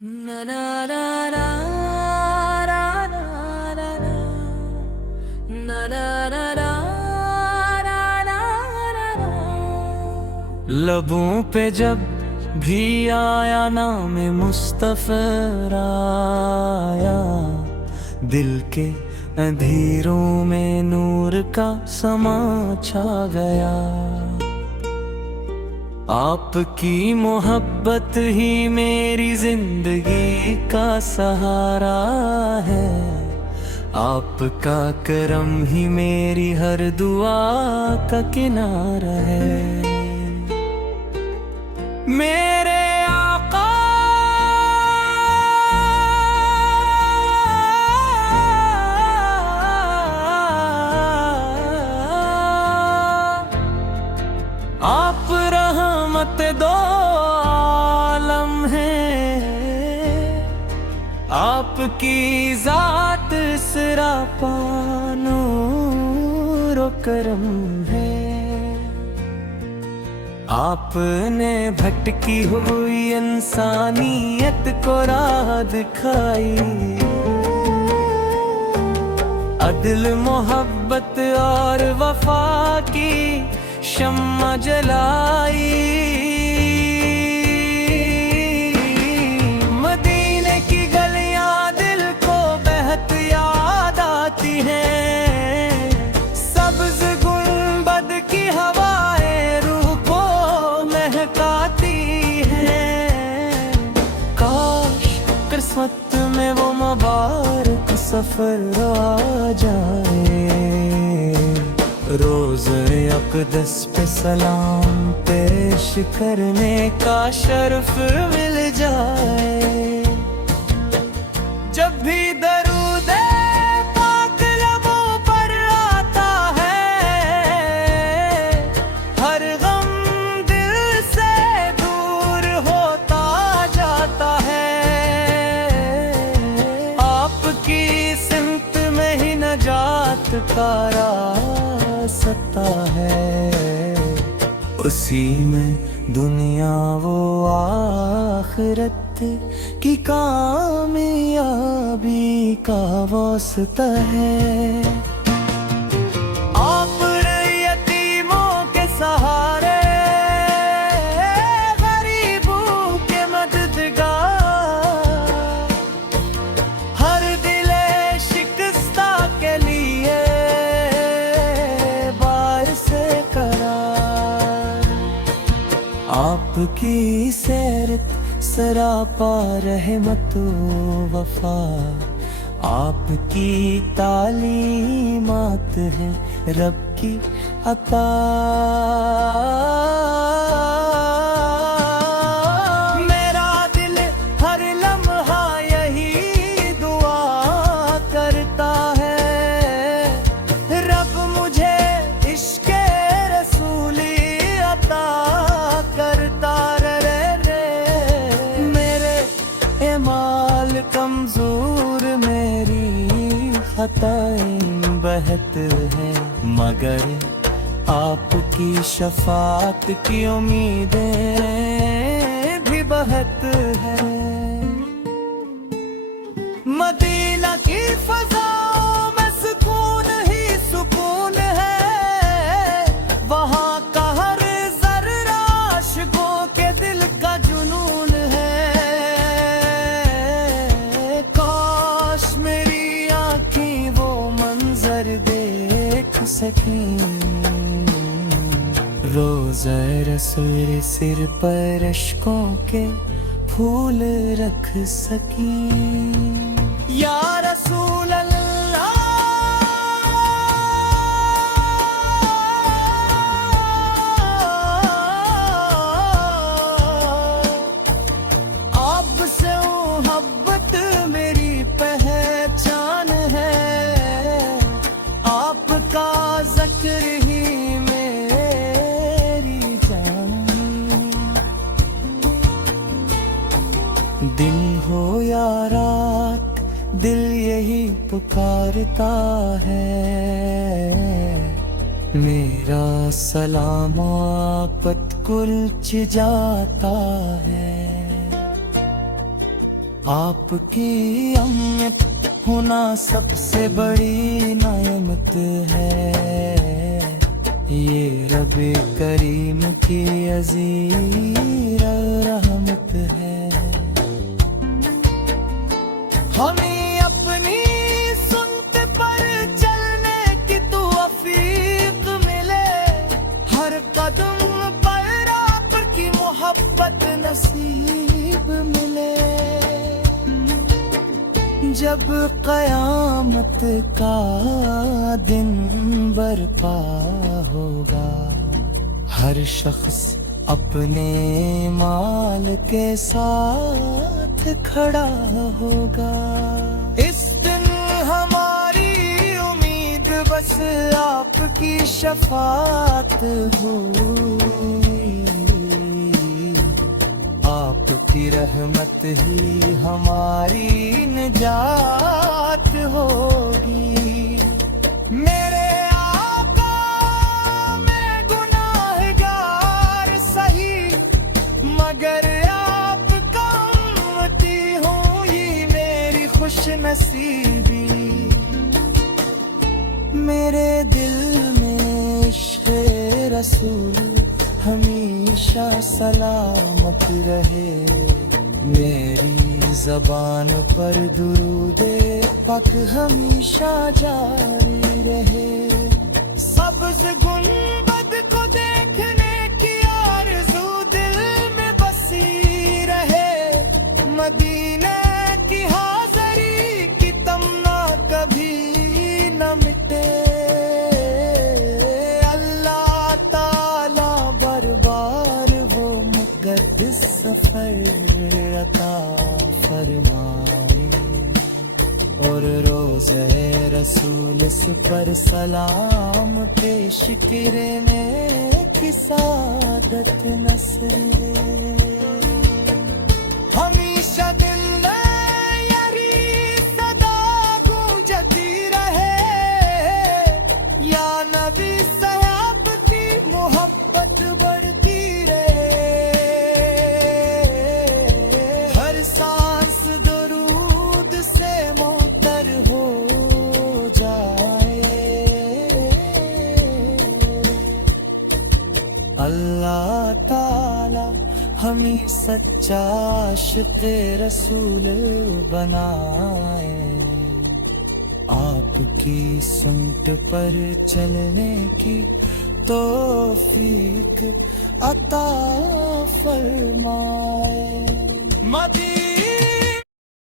Na na na na na na na na na na na na na na। लबों पे जब भी आया नाम मुस्तफर आया, दिल के अंधेरों में नूर का समा छा गया। आपकी मोहब्बत ही मेरी जिंदगी का सहारा है, आपका करम ही मेरी हर दुआ का किनारा है। मेरे आका आप रहमत दो आलम हैं, आपकी जात सरापा नूर व करम है। आपने भटकी हुई इंसानियत को राह दिखाई, अदल मोहब्बत और वफा की शम्मा जलाई। मदीने की गलियां दिल को बेहद याद आती हैं, सब्ज गुंबद की हवाएं रूह को महकाती हैं। काश किस्मत में वो मुबारक सफर आ जाए, रोज़ अक़दस पे सलाम पेश करने का शर्फ मिल जाए। जब भी दरूद पाक लबों पर आता है, हर गम दिल से दूर होता जाता है। आपकी सिमत में ही नजात का रास्ता है, उसी में दुनिया वो आखिरत की कामयाबी का वास्ता है। आप यतीमों के सहारे, गरीबों के मददगार, हर दिले शिकस्ता के लिए आपकी सैरत सरापा रहमत वफा, आपकी तालीमात है रब की अता। मेरा दिल हर लम्हा यही दुआ करता है, रब मुझे इश्क़ रसूली अता करता रे रे। मेरे एमाल कमजोर मेरी खताएं बहत है, मगर आपकी शफात की उम्मीदें भी बहुत है। मदीना की फज़ाओं में सुकून ही सुकून है, वहाँ का हर ज़र्रा आशिकों के दिल का जुनून है। काश मेरी आँखें वो मंजर देख सकीं, रोज़े रसूल सिर पर अश्कों के फूल रख सकीं। या रसूल अल्लाह आपसे मोहब्बत मेरी पहचान है, आपका ज़िक्र ही मेरी जान। दिन हो या रात दिल यही पुकारता है, मेरा सलाम आपत कुलच जाता है। آپ کی امت ہونا سب سے بڑی نعمت ہے، یہ رب کریم کی عظیم رحمت ہے۔ ہمیں اپنی سنت پر چلنے کی توفیق ملے، ہر قدم پر آپ کی محبت نصیب ملے۔ جب قیامت کا دن برپا ہوگا، ہر شخص اپنے مال کے ساتھ کھڑا ہوگا۔ اس دن ہماری امید بس آپ کی شفاعت ہوگی، آپ کی رحمت ہی ہماری نجات ہوگی۔ میرے آقا میں گناہگار سہی، مگر آپ کا امتی ہوں، یہ میری خوش نصیبی۔ میرے دل میں عشق رسول ہمیشہ سلامت رہے، میری زبان پر درود پاک ہمیشہ جاری رہے۔ سبز گنبد کو دیکھنے کی آرزو دل میں بسی رہے، مدینہ کی حاضری کی تمنا کبھی نہ مٹے۔ اللہ تعالی بار وہ مقدس سفر عطا فرمائے، اور روضہ رسول اس پر سلام پیش کرنے کی سعادت نصیب۔ ہمیشہ دل میں یہی صدا گونجتی رہے، یا نبی صاحب کی محبت بڑھتی رہے، ہر سانس درود سے معطر ہو جائے۔ اللہ تعالی ہمیں سچا عاشق رسول بنائے، آپ کی سنت پر چلنے کی توفیق عطا فرمائے۔ مدینہ